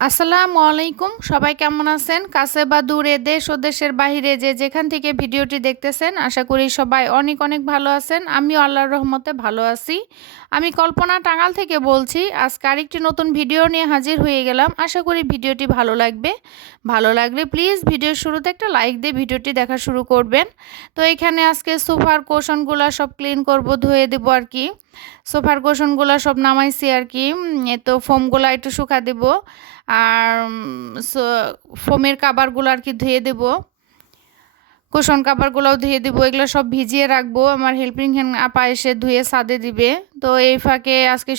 আসসালামু আলাইকুম। সবাই কেমন আছেন? কাছে বা দূরে, দেশ ও দেশের বাইরে যে যেখান থেকে ভিডিওটি দেখতেছেন, আশা করি সবাই অনেক অনেক ভালো আছেন। আমিও আল্লাহর রহমতে ভালো আছি। আমি কল্পনা টাঙ্গাল থেকে বলছি, আজকে আরেকটি নতুন ভিডিও নিয়ে হাজির হয়ে গেলাম। আশা করি ভিডিওটি ভালো লাগবে। ভালো লাগলে প্লিজ ভিডিওর শুরুতে একটা লাইক দিয়ে ভিডিওটি দেখা শুরু করবেন। তো এখানে আজকে সোফার কোশনগুলো সব ক্লিন করব, ধুয়ে দেবো আর কি। সোফার কোশনগুলো সব নামাইছি আর কি। তো ফোমগুলো একটু শুকা দেব। আর ফোমের কাবারগুলো আর কি ধুয়ে দেবো। কুশন কাপড়গুলোও ধুয়ে দিব, এগুলো সব ভিজিয়ে রাখব। আমার হেল্পিং হ্যান্ড আপা এসে ধুয়ে সাদে দিবে। তো এই ফাঁকে আজকে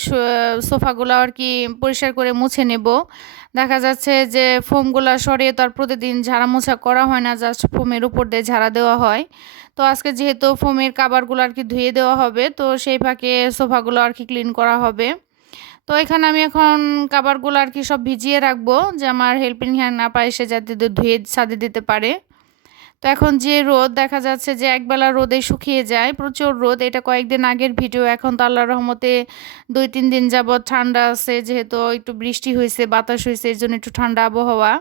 সোফাগুলো আর কি পরিষ্কার করে মুছে নেব। দেখা যাচ্ছে যে ফোমগুলো সরিয়ে তো আর প্রতিদিন ঝাড়া মোছা করা হয় না, জাস্ট ফোমের উপর দিয়ে ঝাড়া দেওয়া হয়। তো আজকে যেহেতু ফোমের কাবারগুলো আর কি ধুয়ে দেওয়া হবে, তো সেই ফাঁকে সোফাগুলো আর কি ক্লিন করা হবে। তো এখানে আমি এখন কাবারগুলো আর কি সব ভিজিয়ে রাখব, যে আমার হেল্পিং হ্যান্ড আপা এসে যাতে ধুয়ে সাদে দিতে পারে। তো এখন যে রোদ দেখা যাচ্ছে যে একবেলা রোদে শুকিয়ে যায়, প্রচুর রোদ। এটা কয়েকদিন আগের ভিডিও। এখন তো আল্লাহ রহমতে দুই তিন দিন যাবৎ ঠান্ডা আছে, যেহেতু একটু বৃষ্টি হয়েছে বাতাস হয়েছে এর জন্য একটু ঠান্ডা আবহাওয়া।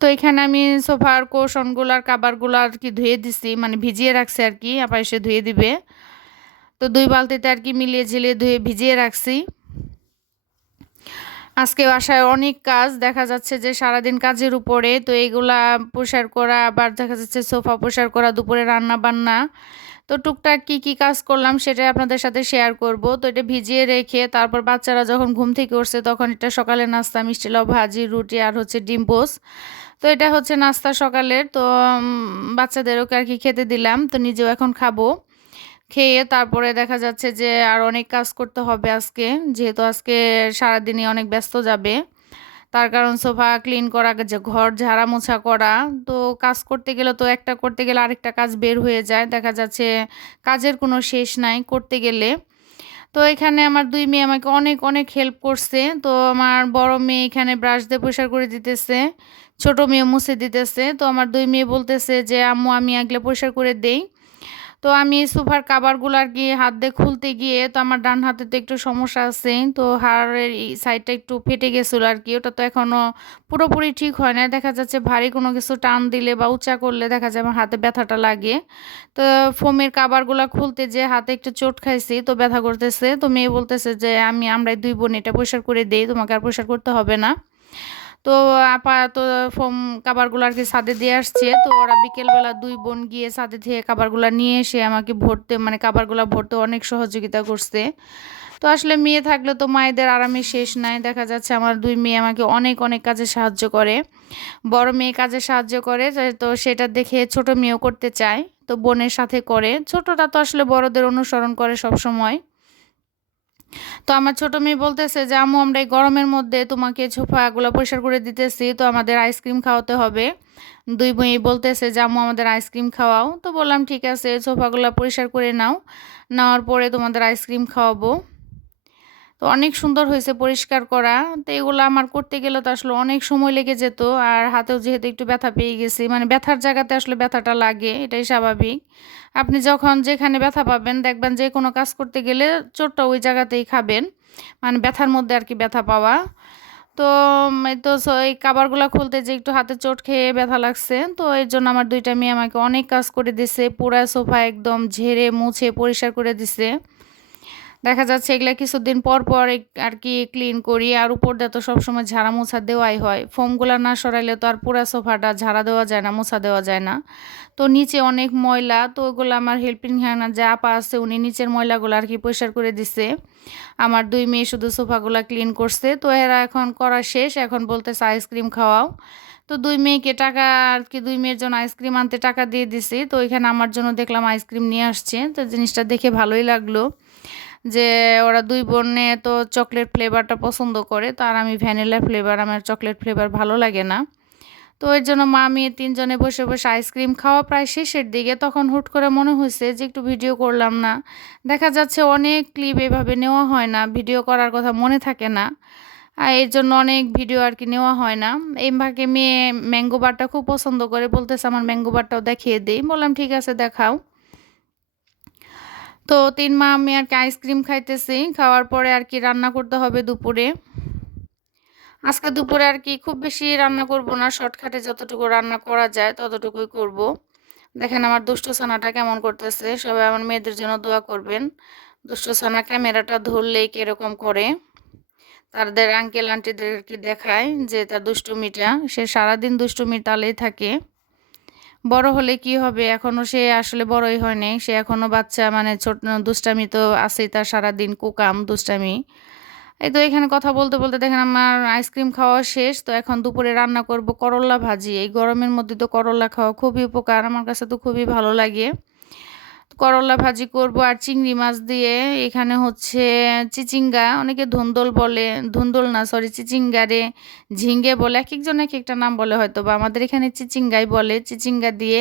তো এখানে আমি সোফার কোশনগুলার কাবারগুলো আর কি ধুয়ে দিছি মানে ভিজিয়ে রাখছি আর কি আবার এসে ধুয়ে দিবে। তো দুই বালতিতে আর কি মিলিয়ে ঝিলিয়ে ধুয়ে ভিজিয়ে রাখছি। আজকে বাসায় অনেক কাজ, দেখা যাচ্ছে যে সারাদিন কাজের উপরে, তো এইগুলা প্রসার করা, আবার দেখা যাচ্ছে সোফা প্রসার করা, দুপুরে রান্না বান্না। তো টুকটাক কি কি কাজ করলাম সেটাই আপনাদের সাথে শেয়ার করব। তো এটা ভিজিয়ে রেখে তারপর বাচ্চারা যখন ঘুম থেকে উঠছে তখন এটা সকালে নাস্তা, মিষ্টি লাউ ভাজি, রুটি আর হচ্ছে ডিম পোস। তো এটা হচ্ছে নাস্তা সকালের, তো বাচ্চাদেরও আর কি খেতে দিলাম, তো নিজেও এখন খাব। খেয়ে তারপরে দেখা যাচ্ছে যে আর অনেক কাজ করতে হবে আজকে। যেহেতু আজকে সারাদিনই অনেক ব্যস্ত যাবে। তার কারণ সোফা ক্লিন করা ঘর ঝাড়া মোছা করা। তো কাজ করতে গেলে তো একটা করতে গেলে আরেকটা কাজ বের হয়ে যায়। দেখা যাচ্ছে কাজের কোনো শেষ নাই করতে গেলে। তো এখানে আমার দুই মেয়ে আমাকে অনেক অনেক হেল্প করছে। তো আমার বড় মেয়ে এখানে ব্রাশ দিয়ে পরিষ্কার করে দিতেছে। ছোট মেয়ে মুছে দিতেছে। তো আমার দুই মেয়ে বলতেছে যে, আম্মু, আমি আগলে পরিষ্কার করে দেই। তো আমি সোফার কাবারগুলো আর কি হাত দিয়ে খুলতে গিয়ে তো আমার ডান হাতে তো একটু সমস্যা আছে। তো হাড়ের এই সাইডটা একটু ফেটে গেছিল আর কি। ওটা তো এখনও পুরোপুরি ঠিক হয় না দেখা যাচ্ছে ভারী কোনো কিছু টান দিলে বা উঁচা করলে দেখা যায় আমার হাতে ব্যথাটা লাগে। তো ফোমের কাবারগুলো খুলতে যে হাতে একটু চোট খাইছি তো ব্যথা করতেছে। তো মেয়ে বলতেছে যে, আমি আমরা দুই বোন এটা পরিষ্কার করে দেই, তোমাকে আর পরিষ্কার করতে হবে না। তো আপা তো ফোম কাবারগুলো আর কি ছাদে দিয়ে আসছে। তো ওরা বিকেলবেলা দুই বোন গিয়ে ছাদে থেকে কাবারগুলো নিয়ে এসে আমাকে ভরতে মানে কাবারগুলো ভরতে অনেক সহযোগিতা করছে। তো আসলে মেয়ে থাকলে তো মায়েদের আরামে শেষ নাই। দেখা যাচ্ছে আমার দুই মেয়ে আমাকে অনেক অনেক কাজে সাহায্য করে। বড় মেয়ে কাজে সাহায্য করে তো সেটা দেখে ছোট মেয়েও করতে চায়, তো বোনের সাথে করে। ছোটটা তো আসলে বড়দের অনুসরণ করে সব সময়। তো আমার ছোট মেয়ে বলতেছে যে, আম্মু, আমরা এই গরমের মধ্যে তোমাকে ছোফাগুলো পরিষ্কার করে দিতেছি, তো আমাদের আইসক্রিম খাওয়াতে হবে। দুই বই বলতেছে যে, আম্মু, আমাদের আইসক্রিম খাওয়াও। তো বললাম, ঠিক আছে সোফাগুলো পরিষ্কার করে নাও। নেওয়ার পরে তোমাদের আইসক্রিম খাওয়াবো। তো অনেক সুন্দর হয়েছে পরিষ্কার করা। তো এগুলো আমার করতে গেলে তো আসলে অনেক সময় লেগে যেত। আর হাতেও যেহেতু একটু ব্যথা পেয়ে গেছি মানে ব্যথার জায়গাতে আসলে ব্যথাটা লাগে, এটাই স্বাভাবিক। আপনি যখন যেখানে ব্যথা পাবেন, দেখবেন যে কোনো কাজ করতে গেলে চোটটা ওই জায়গাতেই খাবেন। মানে ব্যথার মধ্যে আর কি ব্যথা পাওয়া। তো তো এই কাবারগুলো খুলতে যে একটু হাতে চোট খেয়ে ব্যথা লাগছে, তো এর জন্য আমার দুইটা মেয়ে আমাকে অনেক কাজ করে দিছে, পুরা সোফা একদম ঝেড়ে মুছে পরিষ্কার করে দিছে। দেখা যাচ্ছে এগুলো কিছুদিন পর পর আর কি ক্লিন করি, আর উপর দিয়ে তো সবসময় ঝাড়া মোছা দেওয়াই হয়। ফোমগুলা না সরাইলে তো আর পুরা সোফাটা ঝাড়া দেওয়া যায় না, মোছা দেওয়া যায় না। তো নিচে অনেক ময়লা, তো ওগুলো আমার হেল্পিং হ্যান্ড যা আপা আছে উনি নিচের ময়লাগুলো আর কি পরিষ্কার করে দিছে। আমার দুই মেয়ে শুধু সোফাগুলো ক্লিন করছে, তো এরা এখন করা শেষ, এখন বলতেছে আইসক্রিম খাওয়াও। তো দুই মেয়েকে টাকা আর কি দুই মেয়ের জন্য আইসক্রিম আনতে টাকা দিয়ে দিছি, তো এখানে আমার জন্য দেখলাম আইসক্রিম নিয়ে আসছে, তো জিনিসটা দেখে ভালোই লাগল। যে ওরা দুই বোনে তো চকলেট ফ্লেভারটা পছন্দ করে, তো আর আমি ভ্যানিলা ফ্লেভার আমার চকলেট ফ্লেভার ভালো লাগে না। তো এর জন্য মা মেয়ে তিনজনে বসে বসে আইসক্রিম খাওয়া প্রায় শেষের দিকে, তখন হুট করে মনে হয়েছে যে একটু ভিডিও করলাম না। দেখা যাচ্ছে অনেক ক্লিপ এভাবে নেওয়া হয় না ভিডিও করার কথা মনে থাকে না। আর এর জন্য অনেক ভিডিও আর কি নেওয়া হয় না। এই ভাগে মেয়ে ম্যাঙ্গো বারটা খুব পছন্দ করে, বলতেছে আমার ম্যাঙ্গো বারটাও দেখিয়ে দিই বললাম, ঠিক আছে, দেখাও। তো তিন মা আমি আর কি আইসক্রিম খাইতেছি। খাওয়ার পরে আর কি রান্না করতে হবে দুপুরে। আজকে দুপুরে আর কি খুব বেশি রান্না করব না, শর্টকাটে যতটুকু রান্না করা যায় ততটুকুই করব। দেখেন আমার দুষ্ট ছানাটা কেমন করতেছে, সবাই আমার মেয়েদের জন্য দোয়া করবেন। দুষ্ট ছানা ক্যামেরাটা ধরলেই কীরকম করে। তাদের আঙ্কেল আন্টিদেরকে দেখায় যে তার দুষ্টুমিটা, সে সারাদিন দুষ্টুমির তালেই থাকে। বড় হলে কি হবে? এখনও সে আসলে বড়ই হয় নাই। সে এখনও বাচ্চা মানে ছোট, দুষ্টামি তো আছেই তার সারাদিন, কুকাম, দুষ্টামি। এই তো এখানে কথা বলতে বলতে দেখেন আমার আইসক্রিম খাওয়া শেষ। তো এখন দুপুরে রান্না করব করল্লা ভাজি। এই গরমের মধ্যে তো করল্লা খাওয়া খুবই উপকার। আমার কাছে তো খুবই ভালো লাগে। করলা ভাজি করব আর চিংড়ি মাছ দিয়ে। এখানে হচ্ছে চিচিঙ্গা, অনেকে ধুন্দল বলে, ধুন্দল না সরি চিচিঙ্গারে ঝিঙ্গে বলে, এক একজন এক একটা নাম বলে হয়তো বা আমাদের এখানে চিচিঙ্গাই বলে, চিচিঙ্গা দিয়ে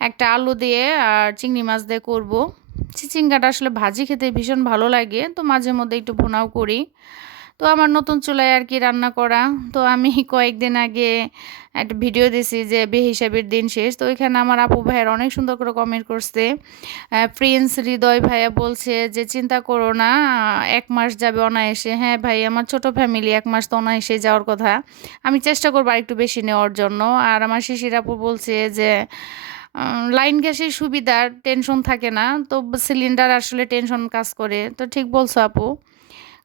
একটা আলু দিয়ে আর চিংড়ি মাছ দিয়ে করব। চিচিঙ্গাটা আসলে ভাজি খেতে ভীষণ ভালো লাগে, তো মাঝে মধ্যে একটু ভুনাও করি। তো আমার নতুন চুলায় আর কি রান্না করা। তো আমি কয়েকদিন আগে একটা ভিডিও দিছি যে বে হিসাবের দিন শেষ। তো ওইখানে আমার আপু ভাইয়ের অনেক সুন্দর করে কমেন্ট করছে। প্রিন্স হৃদয় ভাইয়া বলছে যে, চিন্তা করো না, এক মাস যাবে অনায়াসে। হ্যাঁ ভাই, আমার ছোট ফ্যামিলি এক মাস তো অনায়াসে যাওয়ার কথা। আমি চেষ্টা করব আর একটু বেশি নেওয়ার জন্য। আর আমার শিশির আপু বলছে যে লাইন গ্যাসের সুবিধার টেনশন থাকে না। তো সিলিন্ডার আসলে টেনশন কাজ করে। তো ঠিক বলছো আপু।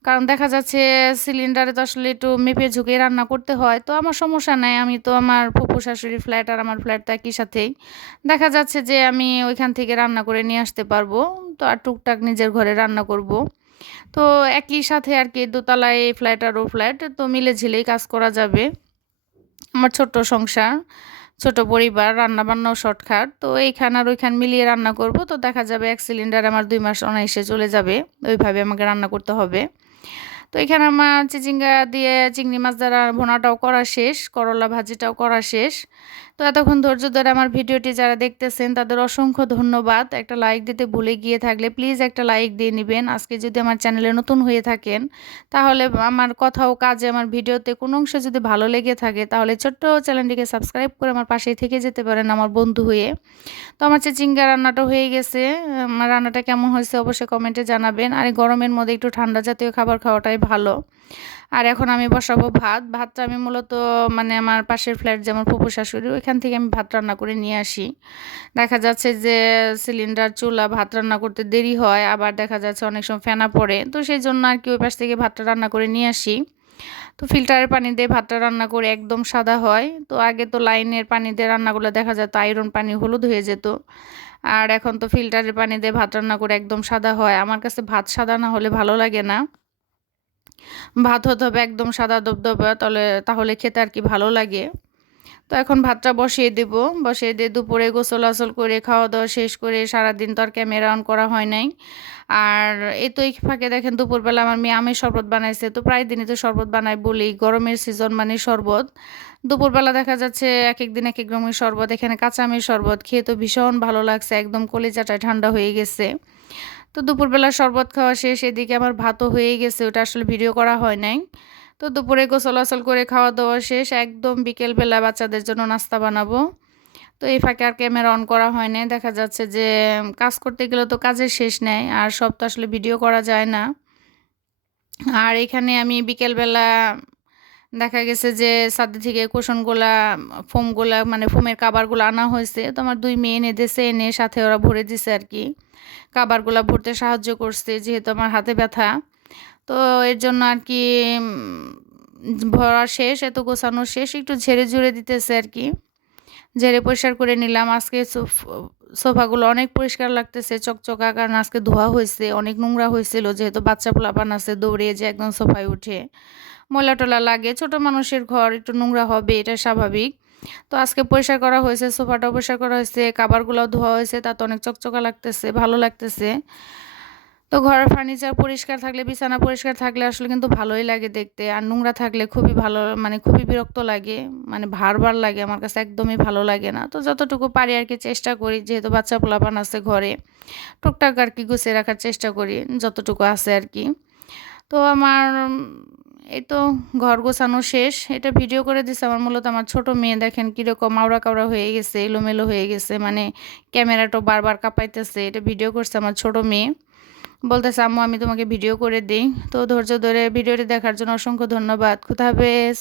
কারণ দেখা যাচ্ছে সিলিন্ডারে তো আসলে একটু মেপে ঝুঁকে রান্না করতে হয়। তো আমার সমস্যা নাই, আমি তো আমার ফুপু শাশুড়ি ফ্ল্যাট আর আমার ফ্ল্যাট তো একই সাথেই। দেখা যাচ্ছে যে আমি ওইখান থেকে রান্না করে নিয়ে আসতে পারব, তো আর টুকটাক নিজের ঘরে রান্না করব। তো একই সাথে আর কি দোতলায় ফ্ল্যাট আর ও ফ্ল্যাট তো মিলে ঝিলেই কাজ করা যাবে। আমার ছোট্ট সংসার, ছোট পরিবার রান্না বান্নাও শর্টকাট তো এইখান আর ওইখান মিলিয়ে রান্না করব। তো দেখা যাবে এক সিলিন্ডার আমার দুই মাস অনায়াসে চলে যাবে, ওইভাবে আমাকে রান্না করতে হবে। তো এখানে আমার চিচিঙ্গা দিয়ে চিংড়ি মাছ দ্বারা ভোনাটাও করা শেষ, করলা ভাজিটাও করা শেষ। তো এতক্ষণ ধৈর্য ধরে আমার ভিডিওটি যারা দেখতেছেন, তাদের অসংখ্য ধন্যবাদ। একটা লাইক দিতে ভুলে গিয়ে থাকলে প্লিজ একটা লাইক দিয়ে নেবেন। আজকে যদি আমার চ্যানেলে নতুন হয়ে থাকেন, তাহলে আমার কথাও কাজে আমার ভিডিওতে কোনো অংশ যদি ভালো লেগে থাকে, তাহলে ছোট্ট চ্যানেলটিকে সাবস্ক্রাইব করে আমার পাশেই থেকে যেতে পারেন আমার বন্ধু হয়ে। তো আমার চিচিঙ্গা রান্নাটা হয়ে গেছে আমার রান্নাটা কেমন হয়েছে অবশ্যই কমেন্টে জানাবেন। আর গরমের মধ্যে একটু ঠান্ডা জাতীয় খাবার খাওয়াটাই ভালো। আর এখন আমি বসাবো ভাত। ভাতটা আমি মূলত মানে আমার পাশের ফ্ল্যাট যেমন ফুপু শাশুড়ি, ওইখান থেকে আমি ভাত রান্না করে নিয়ে আসি। দেখা যাচ্ছে যে সিলিন্ডার, চুলা, ভাত রান্না করতে দেরি হয়, আবার দেখা যাচ্ছে অনেক সময় ফেনা পড়ে। তো সেই জন্য আর কি ওই পাশ থেকে ভাতটা রান্না করে নিয়ে আসি। তো ফিল্টারের পানি দিয়ে ভাতটা রান্না করে একদম সাদা হয়। তো আগে তো লাইনের পানি দিয়ে রান্নাগুলো দেখা যেত, আয়রন পানি হলুদ হয়ে যেত। আর এখন তো ফিল্টারের পানি দিয়ে ভাত রান্না করে একদম সাদা হয়। আমার কাছে ভাত সাদা না হলে ভালো লাগে না। ভাত হতে হবে একদম সাদা দবদবে তাহলে তাহলে খেতে আর কি ভালো লাগে। তো এখন ভাতটা বসিয়ে দেব, বসিয়ে দিয়ে দুপুরে গোসল আসল করে খাওয়া দাওয়া শেষ করে সারাদিন তো আর ক্যামেরা অন করা হয় নাই। আর এই তো এই ফাঁকে দেখেন দুপুরবেলা আমার মেয়ে আমের শরবত বানাইছে, তো প্রায় দিনই তো শরবত বানাই বলি, গরমের সিজন মানে শরবত। দুপুরবেলা দেখা যাচ্ছে এক এক দিন এক এক রকমের শরবত, এখানে কাঁচা আমের শরবত, খেয়ে তো ভীষণ ভালো লাগছে, একদম কলিজাটায় ঠান্ডা হয়ে গেছে। তো দুপুরবেলা শরবত খাওয়া শেষ, এদিকে আমার ভাতও হয়ে গেছে, ওটা আসলে ভিডিও করা হয় নাই। তো দুপুরে গোসলাচল করে খাওয়া দাওয়া শেষ, একদম বিকেলবেলা বাচ্চাদের জন্য নাস্তা বানাবো। তো এই ফাঁকে আর ক্যামেরা অন করা হয় নাই, দেখা যাচ্ছে যে কাজ করতে গেলে তো কাজের শেষ নেয় আর সব তো আসলে ভিডিও করা যায় না। আর এখানে আমি বিকেলবেলা দেখা গেছে যে সাথে থেকে কুশনগুলা ফোমগুলা মানে ফোমের কাবারগুলো আনা হয়েছে। তো আমার দুই মেয়ে এনে দিয়েছে এনে সাথে ওরা ভরে দিছে আর কি। কাবারগুলা ভরতে সাহায্য করছে, যেহেতু আমার হাতে ব্যথা। তো এর জন্য আর কি ভরা শেষ, এত গোছানো শেষ, একটু ঝেড়ে ঝুড়ে দিতেছে আর কি। ঝেড়ে পরিষ্কার করে নিলাম। আজকে সোফাগুলো অনেক পরিষ্কার লাগতেছে, চকচকা, কারণ আজকে ধোয়া হয়েছে, অনেক নোংরা হয়েছিল, যেহেতু বাচ্চা পোলাপান আছে, দৌড়িয়ে যে একদম সোফায় উঠে। ময়লা টলা লাগে, ছোট মানুষের ঘর, একটু নোংরা হবে, এটা স্বাভাবিক। তো আজকে পরিষ্কার করা হয়েছে সোফাটাও পরিষ্কার করা হয়েছে কাবারগুলোও ধোয়া হয়েছে তাতে অনেক চকচকা লাগতেছে, ভালো লাগতেছে। তো ঘরের ফার্নিচার পরিষ্কার থাকলে, বিছানা পরিষ্কার থাকলে আসলে কিন্তু ভালোই লাগে দেখতে, আর নোংরা থাকলে খুবই ভালো মানে খুবই বিরক্ত লাগে মানে ভারবার লাগে, আমার কাছে একদমই ভালো লাগে না। তো যতটুকু পারি আর কি চেষ্টা করি, যেহেতু বাচ্চা পোলাপান আছে ঘরে, টুকটাক আর কি গুছিয়ে রাখার চেষ্টা করি, যতটুকু আছে আর কি তো আমার এই তো ঘর গোছানো শেষ। এটা ভিডিও করে দিছে আমার মূলত আমার ছোট মেয়ে, দেখেন কীরকম আওড়া কাওড়া হয়ে গেছে, এলোমেলো হয়ে গেছে মানে ক্যামেরাটা বারবার কাঁপাইতেছে। এটা ভিডিও করছে আমার ছোট মেয়ে। বলতেছে, আম্মু, আমি তোমাকে ভিডিও করে দিই। তো ধৈর্য ধরে ভিডিওটি দেখার জন্য অসংখ্য ধন্যবাদ। খুদা হাফেজ।